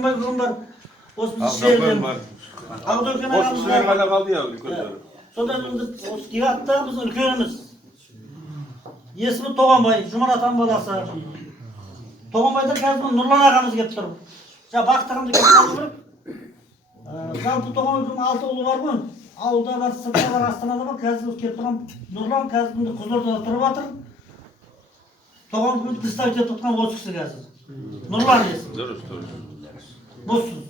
Turmay Gülüm var. Осы біз шерден. Ағдөркен ағамыз бар. Ғана қалды я үлкендері. Содан осы Гиатта біздің үлкеніміз. Есімі Тоғанбай, Жұман атам баласы. Тоғанбайда қазір Нұрлан ағамыз келіп тұр. Жаңа бақтығымды келіп қалу керек. Жалпы Тоғанбайдың 6 ұлы бар ғой. Ауылда бар, сыртта бар, Астанада бар. Қазір келіп тұрған Нұрлан қазір Қызылордада тұрып жатыр. Тоғанбайдың представить етіп тұрған осы кісі қазір. Нұрлан есімі. Дұрыс. Боссын.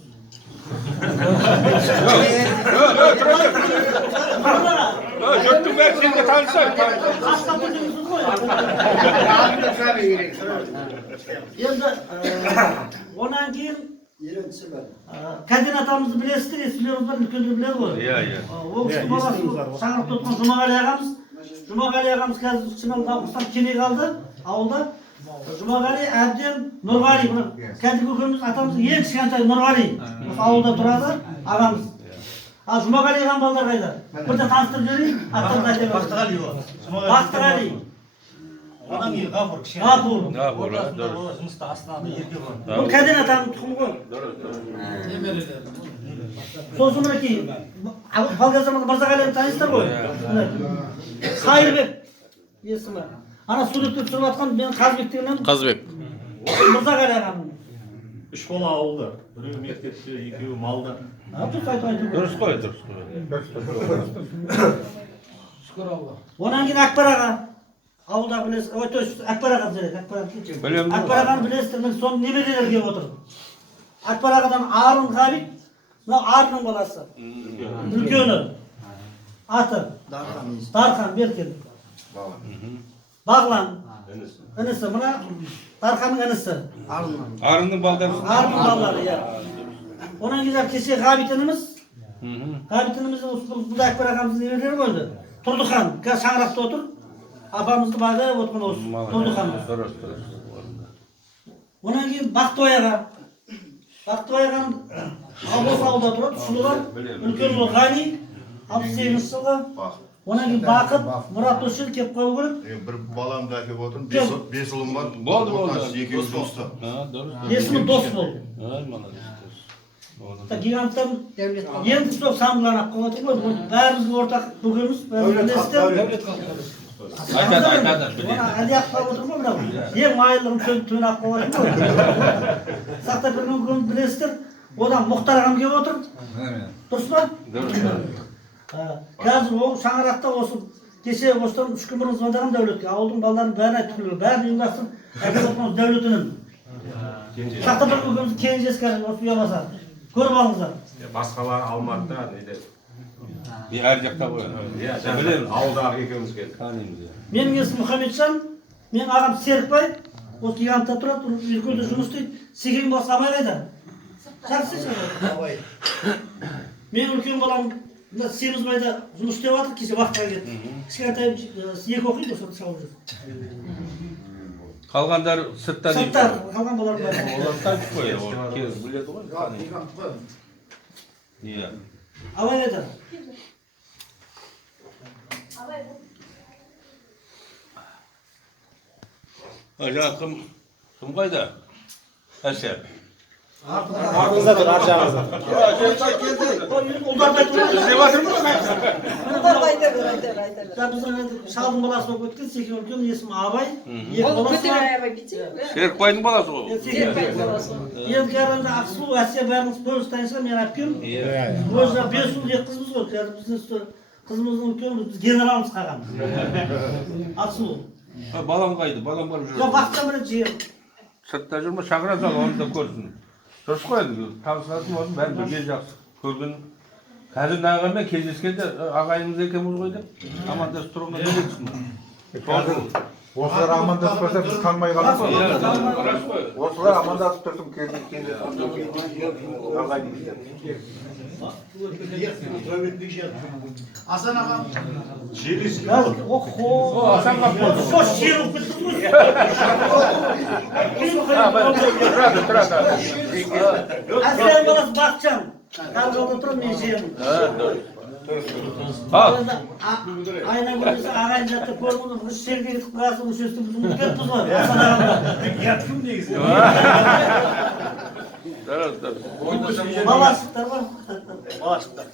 Жұрттың бәрі сенде танысады. Қасқа білдіңізсіз ғой. Енді онан кейін Кәден атамызды білесіздер, есімдеріңіз бар, үлкендер біледі ғой. Иә. Ол кісі баласы шаңырақта отырған Жұмағали ағамыз. Жұмағали ағамыз қазір шынымен Дауыстан кене қалды ауылда. Жұмағали әбден Нұрғали, кәдік көкеміз атамыздың ең кішкентай Нұрғали. Осы ауылда тұрады ағамыз. Ал Жұмағали ағам балдар қайда? Бірде таныстырып жіберейін, аттарды айта берейін. Бақтығали ол. Бақтығали. Одан кейін Ғафур кішкене. Ғафур. Жұмыста Астанада ерке бар. Бұл Кәден атамның тұқымы ғой. Сосын мінекей, Балгазар Мырзағалиевті танисыздар ғой. Қайырбек есімі. Ана суретте түсіріп жатқан мен Қазбек дегеннен. Қазбек. Мырзағали ағамның. 3 бала ауылда. Біреуі мектепте, екеуі малда. Дұрыс қой. Шүкір Алла. Онан кейін Акбар аға. Ауылда білесіз. Ой, то есть Акбар аға деді. Акбар ағаны білесіздер, мен соның немерелері келіп отыр. Акбар ағадан Арын Ғабит, мынау Арынның баласы. Үлкені. Аты. Дархан Беркен. Бағлан. Інісі. Мына Дарханның інісі. Арынның балдары. Арынның балалары, иә. Онан кейін кеше Ғабит ініміз. Ғабит ініміз бұл Акбар ағамыздың немерелері қойды. Тұрдыхан, қазір шаңырақта отыр. Апамызды бағып отырған осы Тұрдыхан. Онан кейін Бақтыбай аға. Бақтыбай ағаның осы ауылда тұрады, Шұлыға. Үлкен ұлы Ғани, 68 жылғы. Онан кейін Бақыт, Мұрат Өшел кеп қалу керек. Bir balamda әкеп отырмын, 5 ұлым бар. Болды. Екеуі доста. Есімі дос болды. Гиганттан енді сол самғыланып қалып отыр ғой. Бәрімізге ортақ бөгеміз, бәріміз білесіздер. Айтады. Әлде ақ қалып отыр ма мынау? Ең майлығын төн ақ қалып отыр ғой. Сақтап берген көңіл білесіздер. Одан Мұхтар ағам келіп отыр. Дұрыс па? Қазір ол шаңырақта осы кеше осыдан 3 күн бұрын звондаған Дәулетке. Ауылдың балаларын бәрін айтып келді. Бәрін ұйымдастырып әкеліп отырмыз Дәулетінің. Сақтап берген көңіліміз кенжесі қазір осы ұяласа. Көріп алыңыздар. Басқалар Алматыда неде? Әр жақта ғой. Білемін, ауылдағы екеуміз келді. Менің есімім Мұхамеджан, мен ағам Серікбай, осы Гигантта тұрады, үлкенде жұмыс істейді. Секен болса Абай қайда? Жақсы абай. Мен үлкен балам Семізбайда жұмыс істеп жатыр, кеше вахтаға кетті. Кішкентай 2 оқиды, осы шалып жүр. Қалғандары сырттан. Сырттан, қалған балалар бар. Олар қайтып қой, біледі ғой. Иә. Абай қайда? Жаңа кім қайда? Әсер. Артыңызда тұр, ар жағыңызда. Ұлдарды айтып отыр. Іздеп жатырмын ғой. Біздің шалдың баласы болып өткен, Секен үлкен есімі Абай. Екі баласы бар. Серікбайдың баласы ғой. Енді қазір Ақсу, Әсия бәріңіз бөліс танысыздар, мен әпкем. Өзі 5 ұл, 2 қызымыз ғой. Қазір біздің қызымыздың үлкені біз генералымыз қалған. Ақсу. Балам қайды, балам барып жүр. Жоқ, бақытта бірінші жер. Сыртта жүрме, шақыра сал, оны да көрсін. Дұрыс қой енді, танысатын болсын, бәрі бірге жақсы. Көрген, қазір ағамен кездескенде ағайымыз екеуміз ғой деп, амандасып тұруына не кетсін. Осылар амандаспаса біз танымай қалдық қой. Рас қой. Осылар амандасып тұрдым, кездескенде. Асан ағам. Асан қап болды. Сош жер болып кетті ғой. Тұрады. Әсияның баласы Бақытжан. Қалғалда тұрып мен жерім. Айна көрмесе ағайын жатты көрмін, үш жерге кетіп қаласың, үшесті біздің үлкенпіз ғой. Асан ағамда. Ұят кім негізі? Баласыздар бар. Балашықтар.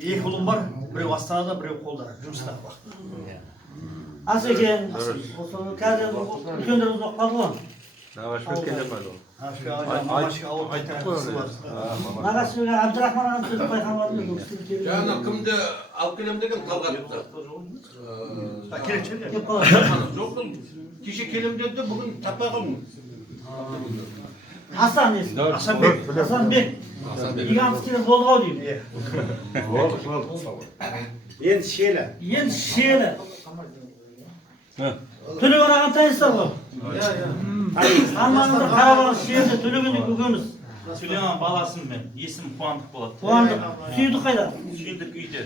Екі ұлым бар, біреу Астанада, біреу қолдары, жұмыста бар. Ас екен. Осы қазір үлкендеріміз оқып қалды ғой. Нағашпен келем әлі ол. Айтып Нағашыбек Абдрахман ағам сөйтіп байқамадым. Жаңа кімді алып келем деген Талғатты. Керек шығар. Кеп қалады. Жоқ, кеше келем деді, бүгін таппай қалдым. Асан есім. Асанбек. Асанбек. Игамыз келіп болды ғой деймін. Енді шелі. Енді шелі. Төлеген ағам таныстар ғой. Алманыңдар қарабалы шелі төлегенде көкеміз. Сüleyman баласын мен, есім Қуандық болады. Қуандық. Сүйдік қайда? Сүйіндік үйде.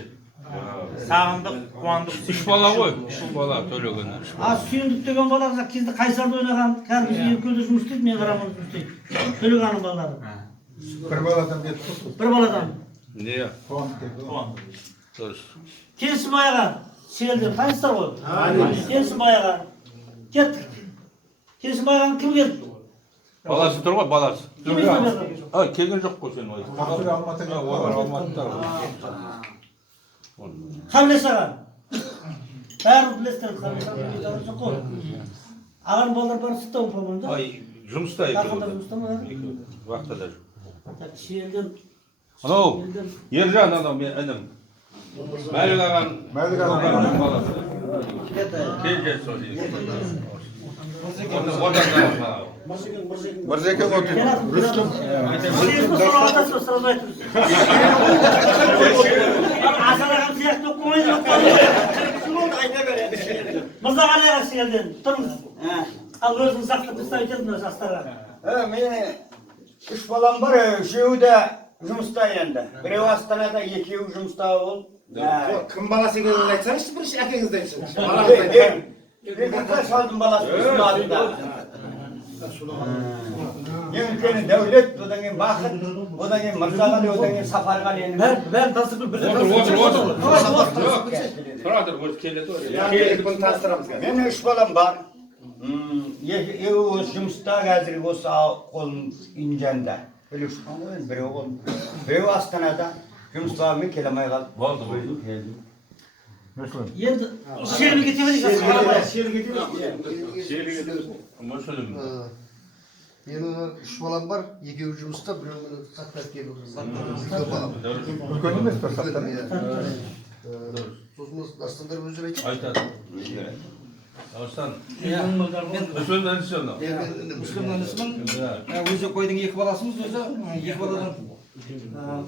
Сағындық, Қуандық. Үш бала ғой, үш бала төлеген. Сүйіндік деген бала кезінде Қайсарда ойнаған, кәдімгі өлкеде жұмыс істейді, мен қарамын жұмыс істейді. Төлегеннің балалары. Bir baladan bir tuttu. Bir баладан. Не? Қуандық. Дұрыс. Келсібай аға, шелді, таныстар ғой. Келсібай аға. Кеттік. Келсібай ағаның кім келді? Баласы тұр ғой, баласы. Кім естіп Ай, келген жоқ қой сен ойда. Ahır Almatı'ya Алматыда. Қаблес аға. Бәрі білесіздер Қаблес аға. Ағаның балалар бәрі сұтта ғой, по-моему, да? Ай, жұмыста Жақында екен. жұмыста ма? Вақтада жүр. Шелден. Анау, Ержан анау мен інім. Мәлік ағаның Мәлік ағаның баласы. Келген сол Одан да Мырзеке отыр. Рүстім. Шелді соны атасы сразу айтыңыз. Асан ағам сияқты оқымайды ма? Мырзағали аға шелден. Тұрыңыз. Ал өзіңіз сақтап представить етіңіз жастарға. Мені үш балам бар, үшеуі де жұмыста енді. Біреу Астанада, екеуі жұмыста ол. Кім баласы екенін айтсаңызшы, бірінші әкеңізді айтсаңызшы. Шалдың баласы үстін алдында. Ең үлкені Дәулет, одан кейін Бақыт, одан кейін Мырзағали, одан кейін Сапарғалиның. Бәрін тасып бір Тұра тұр, өзі келеді ғой. бұны таныстырамыз. Мен үш балам бар. Екеуі осы жұмыста, қазір осы қолым Инжанда. Біреу қолым. Біреу Астанада. Жұмыс бабымен келе алмай қалды. Болды ғой. Енді шеліге кетемін. Мүсілім. Менің үш балам бар, екеуі жұмыста, біреуі сақтап келіп отырмын. Ülkenin mi istiyorsan? Сосын астандар өздері айтады. Айтады. Дауыстан. Мүсілім әнші анау. Мүслімнің ісімін, өзі қойдың екі баласымыз өзі, екі баладан.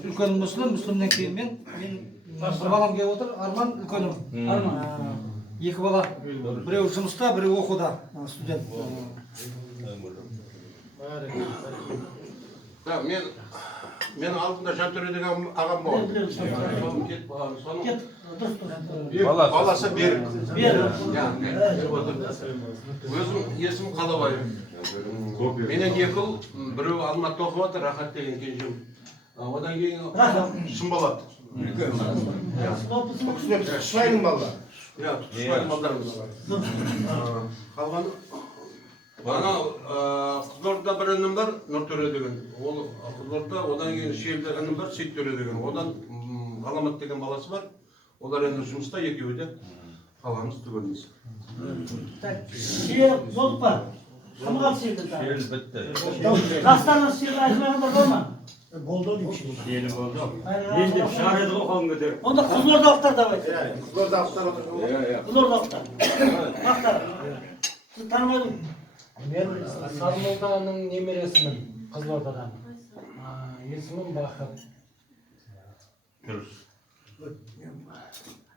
Үлкен Мүслімнен кейін мен бір балам келіп отыр, Арман үлкенім. Арман. Екі бала, біреу жұмыста, біреу оқуда, студент. Мен алдында Жантөре деген ағам бар. Баласы Берік. Өзім есімім Қалабай. Менен екі ұл, біреу Алматыда оқып жатыр, Рахат деген кенжем. Одан кейін Шымболат. Шылайдың балалар. Иә, Шымболат балдарымыз. Қалғаны Ана Қызылорда бір інім бар, Нұртөре деген. Ол Қызылорда, одан кейін Шелді інім бар, Сейттөре деген. Одан Ғаламат деген баласы бар. Олар енді жұмыста екеуі де қаламыз түгеліміз. Шел болдық па? Кім қалды шелді? Шел бітті. Жастарыңыз шелді айтмағандар бар ма? Болды деймін шелді. Елі болды. Енді шығар еді ғой қолын көтеріп. Онда Қызылордалықтар давай. Қызылордалықтар отыр. Қызылордалықтар. Бақтар. Сіз танымадың? Мен Сармолданың немересімін, Қызылордадан. Есімім Бақыт. Дұрыс.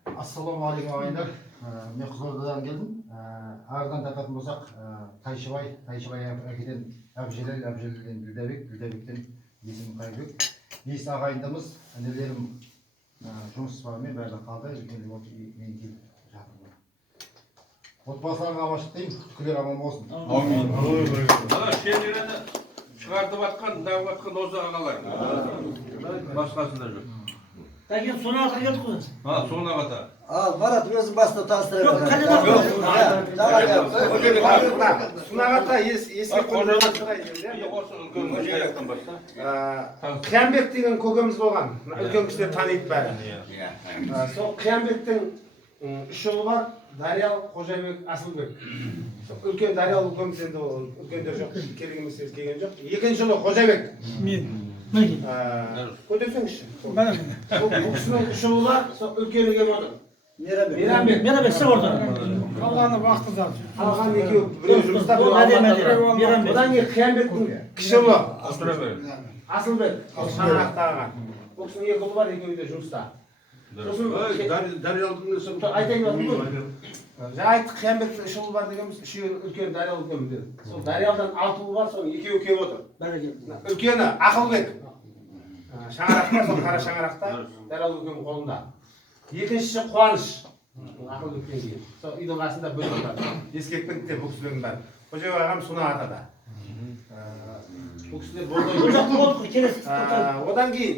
Ассалаумағалейкум ағайындар. Мен Қызылордадан келдім. Ағырдан тартатын болсақ, Тайшыбай әкеден Әбжелден Гүлдәбектен есімім Қайбек. Бес ағайындымыз, інілерім жұмыс бабымен бәрі қалды. Мен келіп жатырмын. Отбасыларға аманшылық деймін, күткілер аман болсын. Амин. Ана шелдерені шығартып атқан, дағып атқан осы ағалар. Басқасында жоқ. Тәкен Сонағатқа келдік қой. Сонағата. Ал, Марат өзің басында таныстырып. Жоқ, қанен Сунағата еске қойған Қиянбек деген көкеміз болған. Үлкен кісілер таниды бәрі. Сол Қиянбектің үш ұлы бар. Дариял, Қожабек, Асылбек. Үлкен Дариял көкеміз енді үлкендер жоқ, керек емес келген жоқ. Екінші ұлы Қожабек. Көтерсеңізші. Бұл кісінің үш ұлы бар, үлкені кем отыр. Мейрамбек сыр орда. Қалғаны вақтыда. Қалған екеуі біреу жұмыста, біреу алматыда. Одан кейін Қиянбектің кіші ұлы Асылбек, шаңырақтаған. Бұл кісінің екі ұлы бар, екеуі де жұмыста. Дариялдың айтайын ба? Жаңа айттық Қиянбектің үш ұлы бар дегенбіз, үшеуі үлкен Дариял үлкен деді. Сол Дариялдан алты ұлы бар, соның екеуі келіп отыр. Үлкені Ақылбек. Шаңырақта, сол қара шаңырақта, Дариял үлкен қолында. Екіншісі Қуаныш. Ақылбектен кейін. Сол үйдің қасында бөліп отыр. Ескектің де бұл кісілердің бәрі. Қожабек ағам Сунағатада. Бұл кісілер болды. Одан кейін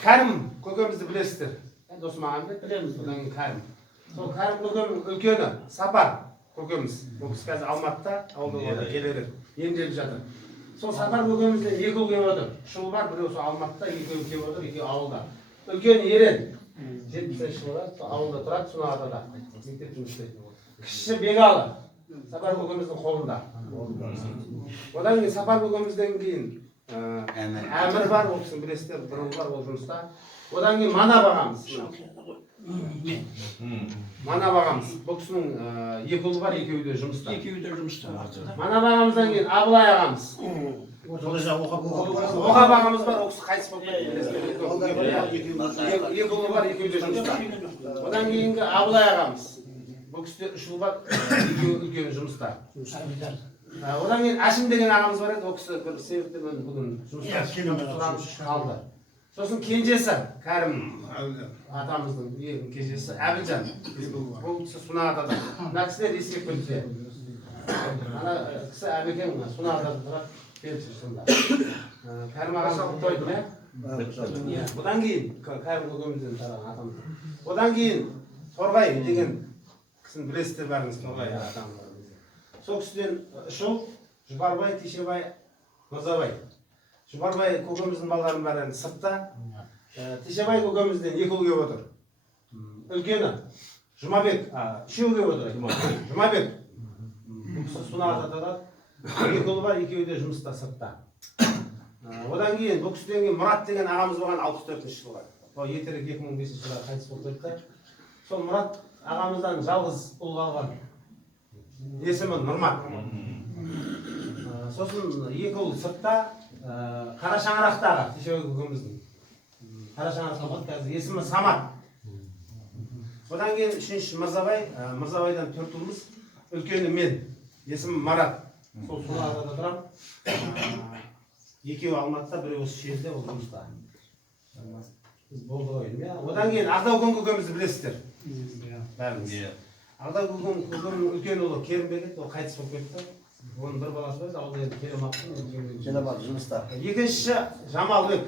Кәрім көкемізді білесіздер. Досмағамбет білеміз, одан кейін Кәрім. Сол Кәрім көкеміз үлкені Сапар көкеміз. Бұл кісі қазір Алматыда, ауылда келеді, емделіп жатыр. Сол Сапар көкемізден екі ұл келіп отыр. Үш ұл бар, біреу сол Алматыда, екеуі келіп отыр, екеуі ауылда. Үлкені Ерен, 70 жылда ауылда тұрады, Сунағатада. Мектеп жұмыс істейді. Кішісі Бегалы, Сапар көкеміздің қолында. Одан кейін Сапар көкемізден кейін Әмір бар, ол кісінің білесіздер, бір ұл бар, ол жұмыста. Одан кейін Манап ағамыз. Манап ағамыз. Бұл кісінің екі ұлы бар, екеуі де жұмыста. Манап ағамыздан кейін Абылай ағамыз. Оқап ағамыз бар, ол кісі қайтыс болып кетті. Екі ұлы бар, екеуі де жұмыста. Одан кейінгі Абылай ағамыз. Бұл кісіде үш ұлы бар, екеуі үлкен жұмыста. Одан кейін Әшім деген ағамыз бар еді, ол кісі бір себептен бүгін жұмыста қалды. Сосын кенжесі Кәрім атамыздың кенжесі Әбілжан. Бұл кісі Сунағатада. Мына кісілер ескек білсе. Ана кісі Әбекең Сунағатада тұрады. Кәрім ағамыз тойды, иә? Одан кейін Кәрім көкемізден тараған атамыз. Одан кейін Торғай деген кісіні білесіздер бәріңіз, Торғай атамыз. Сол кісіден үш ұл, Жұпарбай, Тишебай, Мырзабай. Жұпарбай көкеміздің балаларының бәрі сыртта. Тишебай көкемізден екі ұл келіп отыр. Үлкені Жұмабек, үшеу келіп отыр. Жұмабек. Бұл кісі Сунағатада. Екі ұлы бар, екеуі де жұмыста сыртта. Одан кейін бұл кісіден кейін Мұрат деген ағамыз болған 64-ші жылға. Ол ертерек 2005 жылға қайтыс болып кетті. Сол Мұрат ағамыздан жалғыз ұл қалған. Есімі Нұрмат. Сосын екі ұл сыртта, қара шаңырақтағы Тишебай көкеміздің. Қара шаңырақта болды, қазір есімі Самат. Одан кейін үшінші Мырзабай, Мырзабайдан төрт ұлымыз, үлкені мен, есімі Марат. Сол Сунағатада тұрам. Екеуі Алматыда, біреу осы шерде, ол жұмыста. Біз болды ойым, иә? Одан кейін Ағдау көкемізді білесіздер. Бәріңіз. Ағдау көкемнің үлкен ұлы Керімбек еді, ол қайтыс болып кетті. Оның бір баласы бар, ауылда енді Керемат жұмыста. Екіншісі Жамалбек.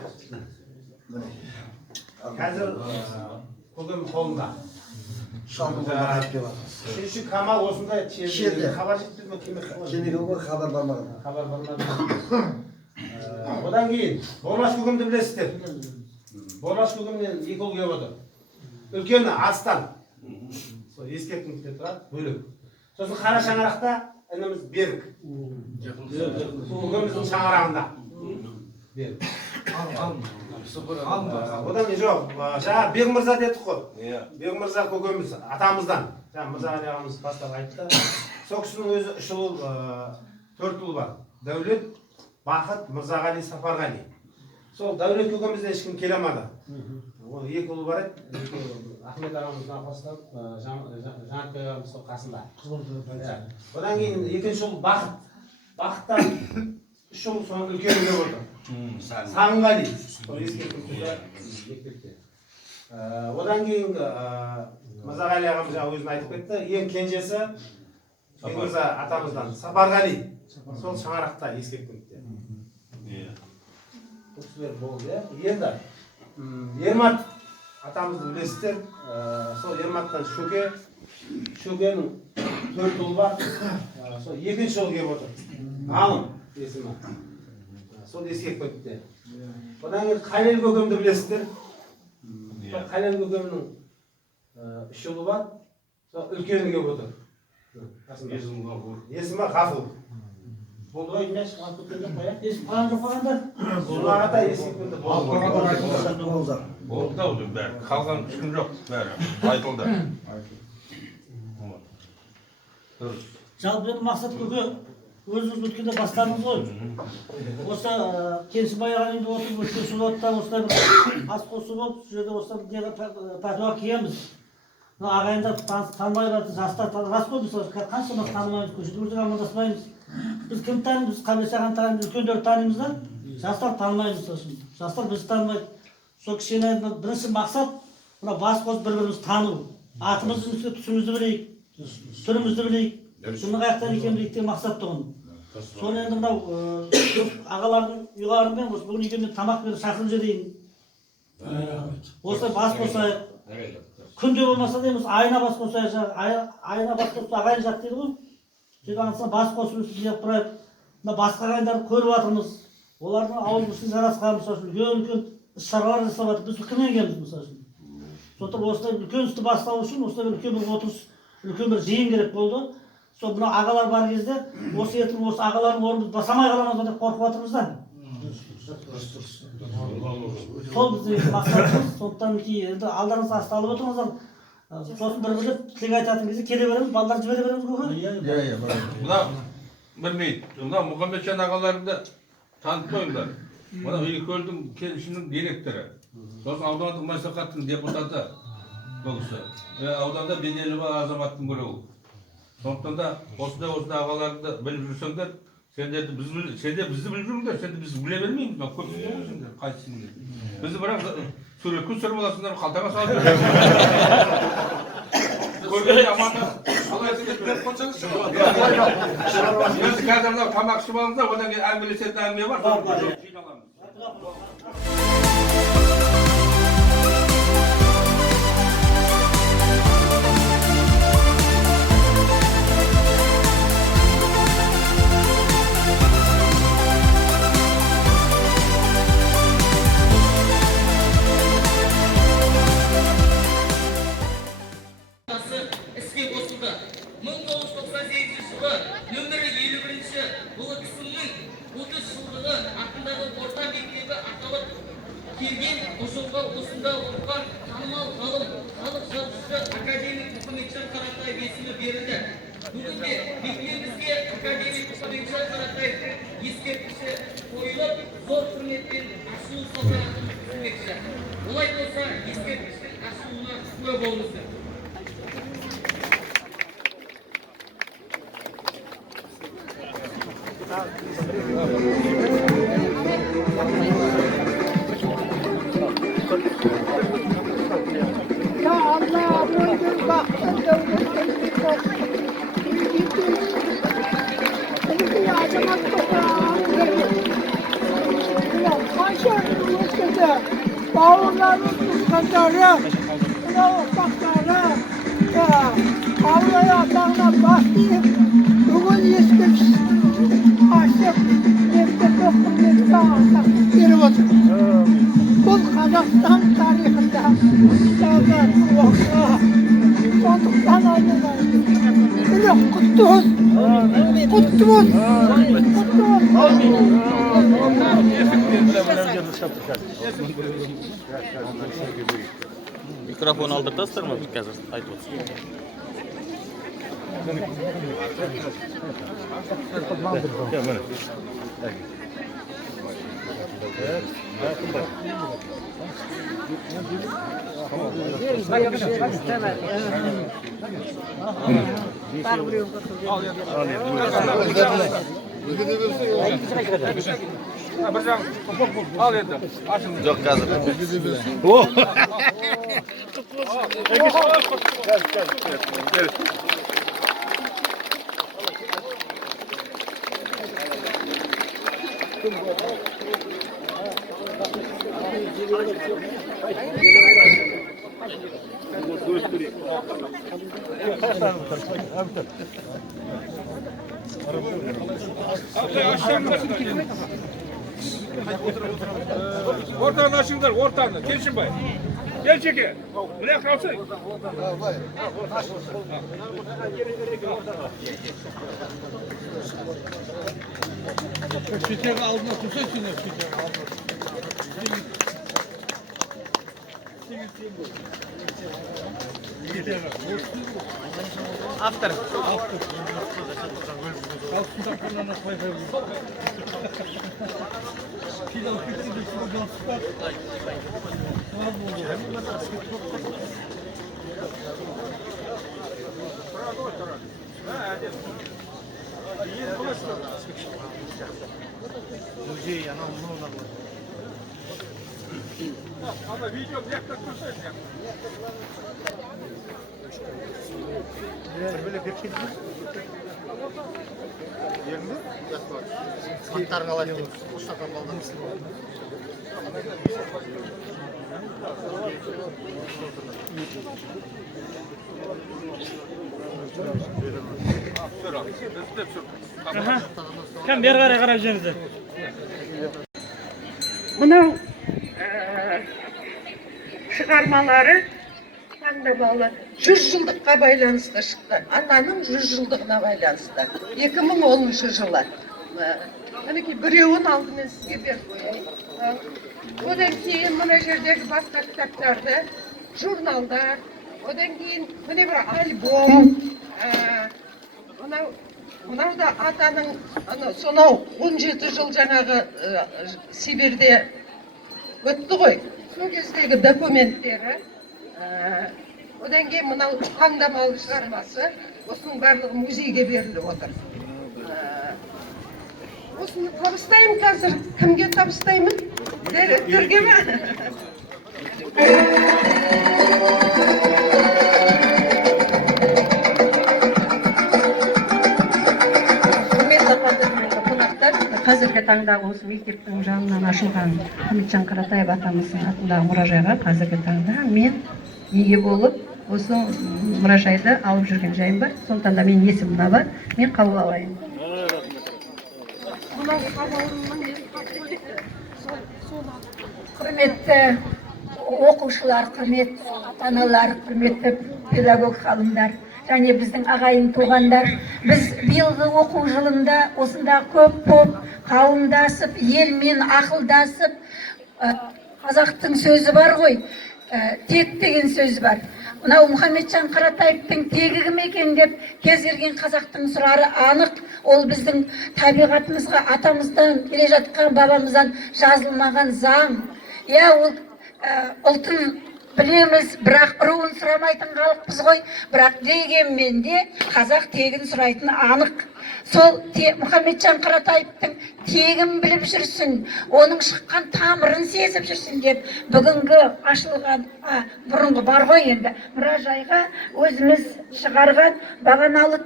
Қазір көкем қолында. Үшінші Камал осындай шерде. Хабар жетпеді ме, кемек қалады? Кемек хабар бармаған. Хабар бармаған. Одан кейін Борлаш көкемді білесіздер. Борлаш көкемнен екі ұл келіп отыр. Үлкені Арыстан. Сол ескектің деп тұрады, бөлек. Сосын қара шаңырақта ініміз Берік. Көкеміздің шаңырағында. Берік. Одан жоқ, жаңа Бекмырза дедік қой. Бекмырза көкеміз атамыздан. Жаңа Мырзағали ағамыз бастап айтты. Сол кісінің өзі үш ұл, төрт ұл бар. Дәулет, Бақыт, Мырзағали, Сапарғали. Сол Дәулет көкемізден ешкім келе алмады. Ол екі ұл бар еді. Ахмет ағамыздан қосылып, Жанатбек ағамыз сол қасында. Одан кейін екінші ұл Бақыт. Бақыттан үш ұл соның үлкені келіп отыр. Сағынғали. Одан кейін Мырзағали ағамыз жаңа өзін айтып кетті. Ең кенжесі Бекмырза атамыздан Сапарғали. Сол шаңырақта ескерткенде. Бұл кісілер болды, иә? Енді Ермат атамызды білесіздер. Сол Ерматтан Шөке. Шөкенің 4 ұл бар. Сол екінші жол келіп отыр. Ғалым есімі. Сол ескеріп қойыпты. Одан кейін Қалел көкемді білесіздер. Қалел көкемнің 3 ұлы бар. Сол үлкені келіп отыр. Есімі Ғафур. Болды ғой, не шығарып кеткен жоқ қой, есіп қалған жоқ қойғанда. Оларға да ескертпеді. Болды да уже бәрі. Қалған ешкім жоқ бәрі. Айтылды. Дұрыс. Жалпы енді мақсат көке өзіңіз өткенде бастадыңыз ғой. Осы келісімбай ағайын үйінде отырып өткен сұлатта осылай бір ас қосу болып, бұл жерде осылай пәтуа киеміз. Ағайындар танымай жатыр, жастар рас қой, мысалы қаншама танымаймыз, көшеде өзі амандаспаймыз. Біз кім танимыз, біз Қабес ағаны танимыз, үлкендерді танимыз да, жастар танымаймыз. Жастар бізді танымайды. Сол кішкене бірінші мақсат мына бас қосып бір-бірімізді тану. Атымыздың үстіне түсімізді білейік, түрімізді білейік, кімнің қаяқтан екенін білейік деген мақсат тұғын. Соны енді мынау ағалардың ұйғарымен осы бүгін үйге мен тамақ беріп шақырып жіберейін. Осылай бас қосайық. Күнде болмаса да емес, айына бас қосайық. Айына бас қосып ағайын жат дейді ғой. Сөйтіп аңсына бас қосып жеп тұрайық. Мына басқа ағайындарды көріп жатырмыз. Олардың ауызбіршілік жарасқан, мысалы үшін үлкен іс-шаралар жасап жатыр. Біз кімнен келеміз мысалы үшін. Сондықтан осылай үлкен істі бастау үшін осылай үлкен бір отырыс, үлкен бір жиын керек болды. Сол мына ағалар бар кезде осы ертең осы ағалардың орнын басамай қаламыз деп қорқып жатырмыз да. Сол біздің мақсатымыз. Сондықтан енді алдарыңызға асталып отырыңыздар. Сосын бір-бірлеп тілек айтатын кезде келе береміз, балалар жібере береміз көке. Мына білмейді. Мына Мұхамеджан ағаларыңды танып қойыңдар. Мына Үйкөлдің келісімінің директоры. Сосын аудандық мәслихаттың депутаты бұл кісі. Ауданда беделі бар азаматтың біреуі. Сондықтан да осындай ағаларыңды біліп жүрсеңдер, сендер бізді біліп жүріңдер, сендер бізді біле бермейміз. Көп жүрсіңдер, қайтсыңдер. Бізді бірақ суретке түсіріп аласыңдар, қалтаға салып жүріңдер. Көргенде амандасып, қалай сендер беріп қойсаңызшы. Біз қазір мынау тамақ ішіп алыңыздар, одан кейін әңгімелесетін әңгіме бар. Жиналамыз. іске қосылды. 1998 жылы нөмірі 51-ші ұлы кісінің 30 жылдығы атындағы орта мектебі аталып келген қосылға осында оқыған танымал ғалым, халық жазушысы академик Мұхамеджан Қаратаев есімі берілді. Бүгінде мектебімізге академик Мұхамеджан Қаратаевтың ескерткіші қойылып, зор құрметпен ашылу салтанатын өткізілмекші. Олай болса, ескерткіштің ашылуына куә болыңыздар. Ya Allah, bugün baktım devletin bir olsun. Çünkü azamat toprağım verir. Ulan başarılı ülkede bağırların kızları, ulan ufakları, avlaya atağına başlayıp bugün eskik aşık evde dokunmakta alsak verip otur. Bu Қазақстан tarihinde devlet vakı olduktan ayrılaydı. Böyle kutlu olsun. Kutlu olsun. Kutlu olsun. Mikrofon aldırtasыздар ма қазір айтып отырсыз? Al енді, ашыңыз. Жоқ, қазір. Ortağını açыңlar, ortağını. Kelşinbay. Gel çeke. Buraya kalsın. Çiçeği aldığına tutsa içine çiçeği aldığına. After. Kalsın kanına koyar. Pilav küçük bir program çıkar. Ama video yakta kursun. Böyle bir şey yerinde yatma. Santarın alayım. O şaka maldan isim. Hem bir qaraya qarab жүріңіздер. Mınау шығармалары таңдамалы 100 жылдыққа байланысты шықты. Ананың 100 жылдығына байланысты. 2010 жылы. Мінекей біреуін алдымен сізге беріп қояйын. Одан кейін мына жердегі басқа кітаптарды, журналдар, одан кейін міне бір альбом. Мынау да атаның сонау 17 жыл жаңағы Сибирьде өтті ғой. Сол кездегі документтері. Одан кейін мынау таңдамалы шығармасы. Осының барлығы музейге беріліп отыр. Осыны табыстаймын қазір. Кімге табыстаймын? Директорге ме? Қазіргі таңдағы осы мектептің жанынан ашылған Мұхамеджан Қаратаев атамыздың атындағы мұражайға қазіргі таңда мен неге болып осы мұражайды алып жүрген жайым бар. Сондықтан да менің есімім бар. Мен қабыл алайын. Құрметті оқушылар, құрметті ата-аналар, құрметті педагог ғалымдар және біздің ағайын туғандар, біз биылғы оқу жылында осында көп боп қауымдасып, елмен ақылдасып, қазақтың сөзі бар ғой, тек деген сөз бар. Мынау Мұхамеджан Қаратаевтың тегі кім екен деп кез келген қазақтың сұрары анық. Ол біздің табиғатымызға, атамыздан келе жатқан, бабамыздан жазылмаған заң. Иә, ол ұлтын білеміз, бірақ руын сұрамайтын халықпыз ғой. Бірақ дегенмен де қазақ тегін сұрайтын анық. Сол Мұхамеджан Қаратаевтың тегін біліп жүрсін, оның шыққан тамырын сезіп жүрсін деп бүгінгі ашылған, бұрынғы бар ғой енді, мұражайға өзіміз шығарған бағаналы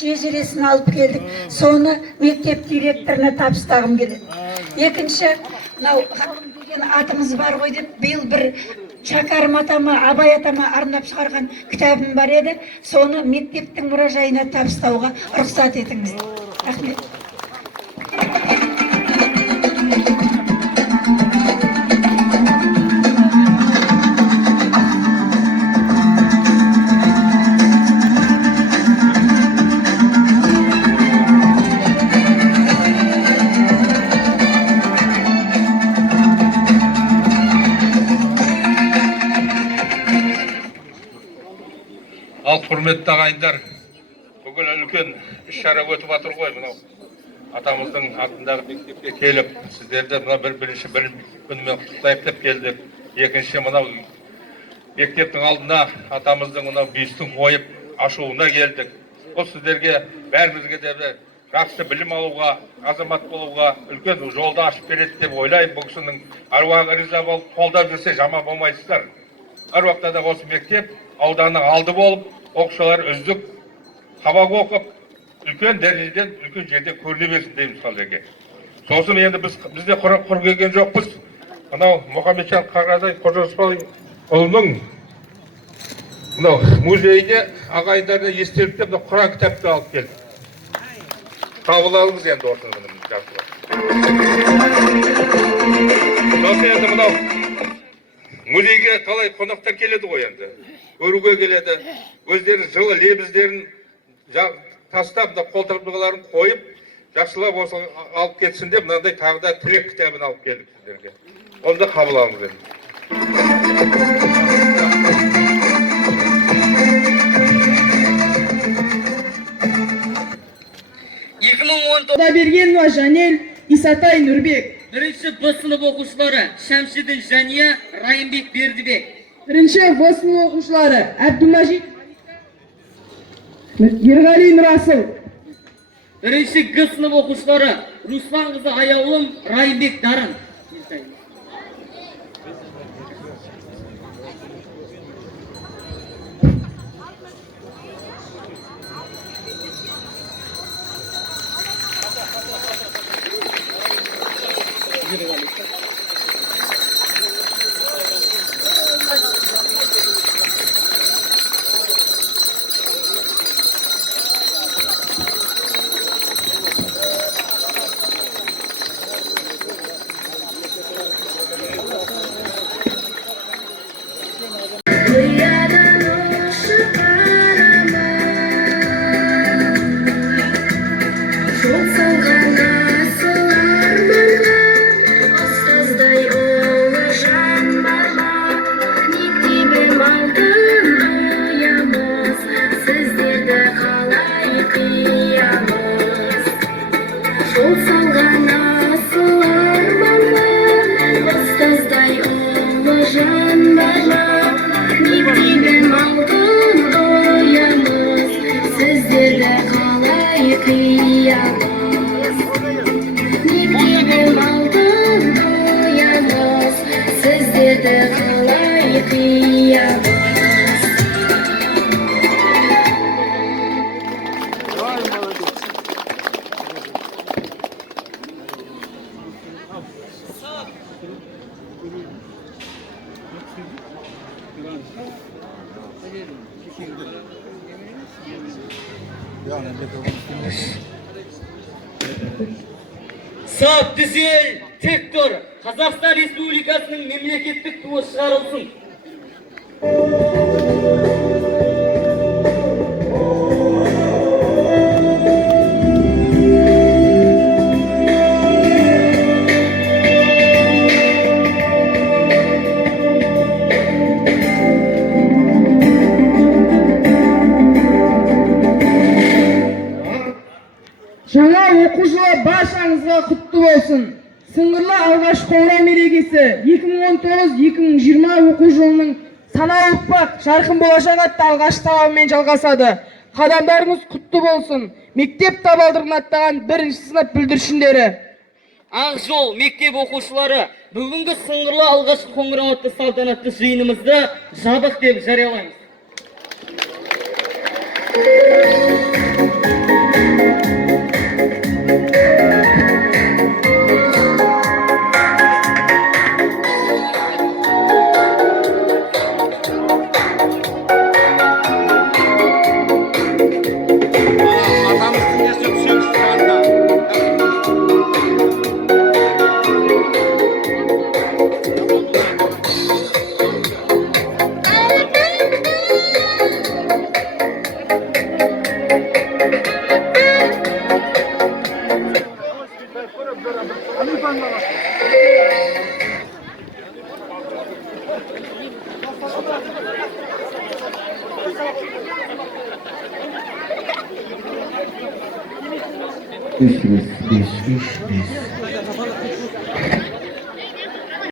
шежіресін алып келдік. Соны мектеп директорына табыстағым келеді. Екінші, мынау ғалым деген атымыз бар ғой деп, биыл бір Шәкәрім атама, Абай атама арнап шығарған кітабым бар еді. Соны мектептің мұражайына табыстауға рұқсат етіңіз. Рахмет. Ал құрметті ағайындар, бүгін үлкен іс-шара өтіп жатыр ғой. Мынау атамыздың атындағы мектепке келіп, сіздерді мына бірінші күнімен құттықтайық деп келдік. Екінші, мынау мектептің алдына атамыздың мынау бюстін қойып ашуына келдік. Бұл сіздерге бәрімізге де жақсы білім алуға, азамат болуға үлкен жолды ашып береді деп ойлаймын. Бұл кісінің аруағы риза болып қолдап жүрсе жаман болмайсыздар. Аруақта да осы мектеп ауданның алды болып, оқушылар үздік сабақ оқып, үлкен дәрежеден, үлкен жерде көріне берсін дейміз қалдерге. Сосын енді бізде құр келген жоқпыз. Мынау Мұхамеджан Қаратаев Қожа Рысбалұлының Мынау музейде ағайындарына естеліктеп мынау Құран кітапты алып келдік. Қабыл алыңыз енді осыны жақсылап. Сосын енді мынау музейге талай қонақтар келеді ғой енді. Көруге келеді. Өздері жылы лебіздерін тастап, қолтаңбаларын қойып, жақсылап осы алып кетсін деп мынандай тағы да тілек кітабын алып келдік сіздерге. Оны да қабыл алыңыз енді. 2010 Бергенова Жанель, Исатай Нұрбек. Бірінші Б сынып оқушылары Шәмшидин Жания, Райымбек Бердібек. Бірінші В сынып оқушылары Әбдімажит Ерғали Нұрасыл. Бірінші Г сынып оқушылары Руслан қызы Аяулым, Райымбек Дарын. 'Сап Дүзел Тектор Қазақстан Республикасының мемлекеттік туы шығарылсын. Жаңа оқу жылы баршаңызға құтты болсын. Сыңғырлы алғаш қоңырау мерекесі 2019-2020 оқу жылының саналы ұрпақ жарқын болашақ атты алғаш талабымен жалғасады. Қадамдарыңыз құтты болсын. Мектеп табалдырығын аттаған 1-ші сынып бүлдіршіндері. Ақжол мектеп оқушылары бүгінгі сыңғырлы алғаш қоңырау атты салтанатты жиынымызды жабық деп жариялаймыз. Üç, beş, üç, beş.